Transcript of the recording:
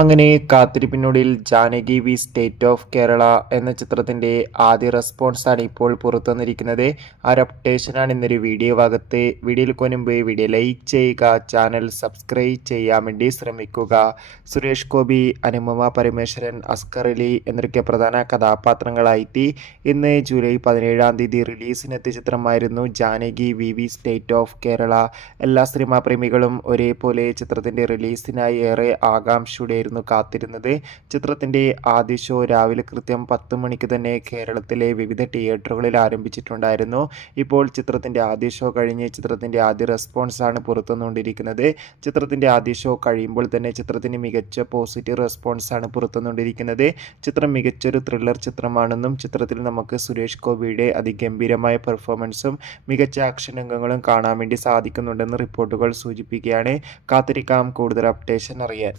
അങ്ങനെ കാത്തിരിപ്പിനൊടുവിൽ Janaki V state of Kerala എന്ന ചിത്രത്തിൻ്റെ ആദ്യ റെസ്പോൺസാണ് ഇപ്പോൾ പുറത്തു വന്നിരിക്കുന്നത്. ആ ഒരു അപ്ഡേഷനാണ് ഇന്നൊരു വീഡിയോ ഭാഗത്ത്. വീഡിയോയിൽ മുൻപ് വീഡിയോ ലൈക്ക് ചെയ്യുക, ചാനൽ സബ്സ്ക്രൈബ് ചെയ്യാൻ വേണ്ടി ശ്രമിക്കുക. സുരേഷ് ഗോപി, അനുപമ പരമേശ്വരൻ, അസ്കർ അലി എന്നൊക്കെ പ്രധാന കഥാപാത്രങ്ങളായിട്ട് ഇന്ന് ജൂലൈ 17 റിലീസിനെത്തിയ ചിത്രമായിരുന്നു Janaki V state of Kerala. എല്ലാ സിനിമാ പ്രേമികളും ഒരേപോലെ ചിത്രത്തിൻ്റെ റിലീസിനായി ഏറെ ആകാംക്ഷയുടെ കാത്തിരുന്നത്. ചിത്രത്തിൻ്റെ ആദ്യ ഷോ രാവിലെ കൃത്യം 10 മണിക്ക് തന്നെ കേരളത്തിലെ വിവിധ തിയേറ്ററുകളിൽ ആരംഭിച്ചിട്ടുണ്ടായിരുന്നു. ഇപ്പോൾ ചിത്രത്തിൻ്റെ ആദ്യ ഷോ കഴിഞ്ഞ് ചിത്രത്തിൻ്റെ ആദ്യ റെസ്പോൺസാണ് പുറത്തുവന്നുകൊണ്ടിരിക്കുന്നത്. ചിത്രത്തിൻ്റെ ആദ്യ ഷോ കഴിയുമ്പോൾ തന്നെ ചിത്രത്തിന് മികച്ച പോസിറ്റീവ് റെസ്പോൺസാണ് പുറത്തുവന്നുകൊണ്ടിരിക്കുന്നത്. ചിത്രം മികച്ചൊരു ത്രില്ലർ ചിത്രമാണെന്നും ചിത്രത്തിൽ നമുക്ക് സുരേഷ് ഗോപിയുടെ അതിഗംഭീരമായ പെർഫോമൻസും മികച്ച ആക്ഷൻ രംഗങ്ങളും കാണാൻ വേണ്ടി സാധിക്കുന്നുണ്ടെന്ന് റിപ്പോർട്ടുകൾ സൂചിപ്പിക്കുകയാണ്. കാത്തിരിക്കാം കൂടുതൽ അപ്ഡേഷൻ അറിയാൻ.